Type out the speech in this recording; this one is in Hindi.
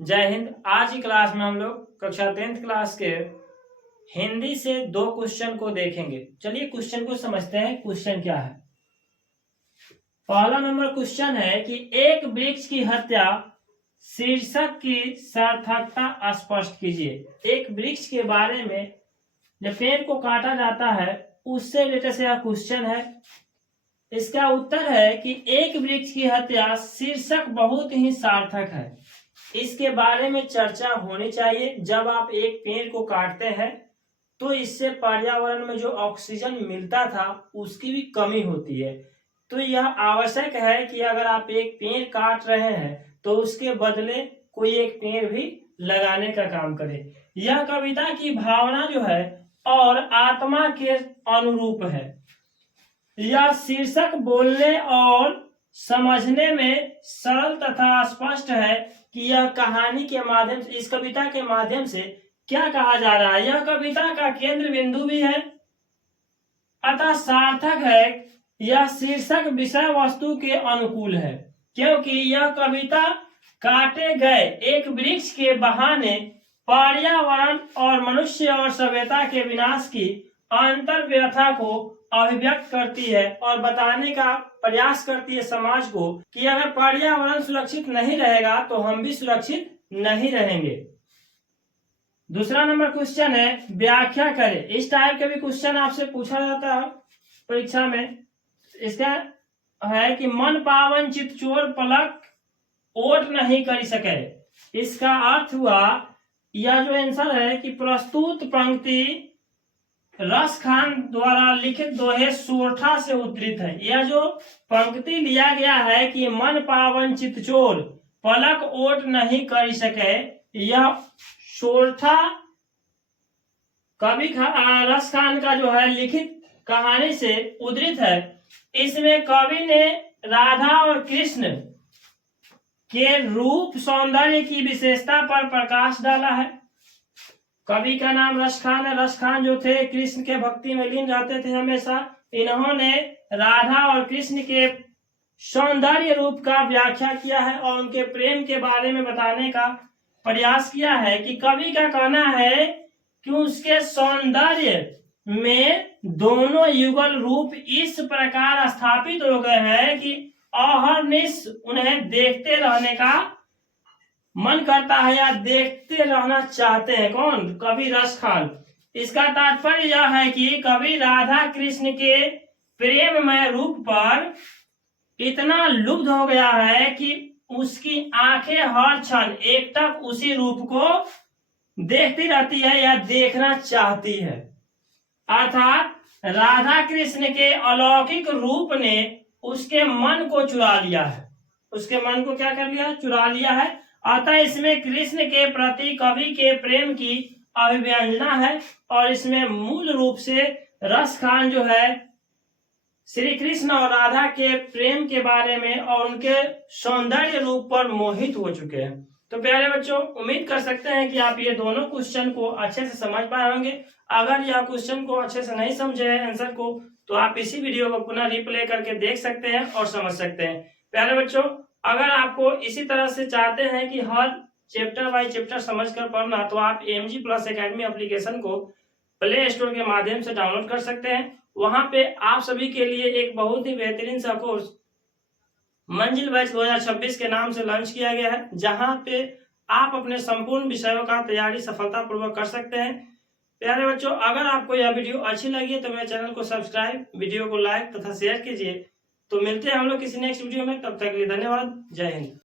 जय हिंद। आज की क्लास में हम लोग कक्षा 10th क्लास के हिंदी से 2 क्वेश्चन को देखेंगे। चलिए क्वेश्चन को समझते हैं। क्वेश्चन क्या है? पहला नंबर क्वेश्चन है कि एक वृक्ष की हत्या शीर्षक की सार्थकता स्पष्ट कीजिए। एक वृक्ष के बारे में जब पेड़ को काटा जाता है उससे रिलेटेड से यह क्वेश्चन है। इसका उत्तर है कि एक वृक्ष की हत्या शीर्षक बहुत ही सार्थक है। इसके बारे में चर्चा होनी चाहिए। जब आप एक पेड़ को काटते हैं तो इससे पर्यावरण में जो ऑक्सीजन मिलता था उसकी भी कमी होती है। तो यह आवश्यक है कि अगर आप एक पेड़ काट रहे हैं तो उसके बदले कोई एक पेड़ भी लगाने का काम करें। यह कविता की भावना जो है और आत्मा के अनुरूप है। यह शीर्षक बोलने और समझने में सरल तथा स्पष्ट है कि यह कहानी के माध्यम से, इस कविता के माध्यम से क्या कहा जा रहा है। यह कविता का केंद्र बिंदु भी है अतः सार्थक है। यह शीर्षक विषय वस्तु के अनुकूल है क्योंकि यह कविता काटे गए एक वृक्ष के बहाने पर्यावरण और मनुष्य और सभ्यता के विनाश की अंतर व्यथा को अभिव्यक्त करती है और बताने का प्रयास करती है समाज को कि अगर पर्यावरण सुरक्षित नहीं रहेगा तो हम भी सुरक्षित नहीं रहेंगे। दूसरा नंबर क्वेश्चन है व्याख्या करें। इस टाइप के भी क्वेश्चन आपसे पूछा जाता है परीक्षा में। इसका है कि मन पावन चित चोर पलक ओट नहीं कर सके। इसका अर्थ हुआ, यह जो आंसर है कि प्रस्तुत पंक्ति रस खान द्वारा लिखित दोहे सोरठा से उद्धृत है। यह जो पंक्ति लिया गया है कि मन पावन चित चोर पलक ओट नहीं कर सके, यह सोरठा कवि रस खान का जो है लिखित कहानी से उद्धृत है। इसमें कवि ने राधा और कृष्ण के रूप सौंदर्य की विशेषता पर प्रकाश डाला है। कवि का नाम रस खान है। रस खान जो थे कृष्ण के भक्ति में लीन रहते थे हमेशा। इन्होंने राधा और कृष्ण के सौंदर्य रूप का व्याख्या किया है और उनके प्रेम के बारे में बताने का प्रयास किया है कि कवि का कहना है कि उसके सौंदर्य में दोनों युगल रूप इस प्रकार स्थापित हो गए हैं कि अहर्निश उन्हें देखते रहने का मन करता है या देखते रहना चाहते हैं। कौन? कवि रस खान। इसका तात्पर्य यह है कि कवि राधा कृष्ण के प्रेममय रूप पर इतना लुब्ध हो गया है कि उसकी आंखें हर क्षण एकटक उसी रूप को देखती रहती है या देखना चाहती है। अर्थात राधा कृष्ण के अलौकिक रूप ने उसके मन को चुरा लिया है। उसके मन को क्या कर लिया? चुरा लिया है। अतः इसमें कृष्ण के प्रति कवि के प्रेम की अभिव्यंजना है और इसमें मूल रूप से रस खान जो है श्री कृष्ण और राधा के प्रेम के बारे में और उनके सौंदर्य रूप पर मोहित हो चुके हैं। तो प्यारे बच्चों, उम्मीद कर सकते हैं कि आप ये दोनों क्वेश्चन को अच्छे से समझ पाए होंगे। अगर यह क्वेश्चन को अच्छे से नहीं समझे हैं आंसर को, तो आप इसी वीडियो को पुनः रिप्ले करके देख सकते हैं और समझ सकते हैं। प्यारे बच्चों, अगर आपको इसी तरह से चाहते हैं कि हर चैप्टर बाय चैप्टर समझकर पढ़ना, तो आप AMG प्लस एकेडमी एप्लीकेशन को प्ले स्टोर के माध्यम से डाउनलोड कर सकते हैं। वहां पे आप सभी के लिए एक बहुत ही बेहतरीन सा कोर्स मंजिल बैच 2026 के नाम से लॉन्च किया गया है, जहां पे आप अपने संपूर्ण विषयों का तैयारी सफलतापूर्वक कर सकते हैं। प्यारे बच्चों, अगर आपको यह वीडियो अच्छी लगी तो मेरे चैनल को सब्सक्राइब, वीडियो को लाइक तथा शेयर कीजिए। तो मिलते हैं हम लोग किसी नेक्स्ट वीडियो में। तब तक के लिए धन्यवाद। जय हिंद।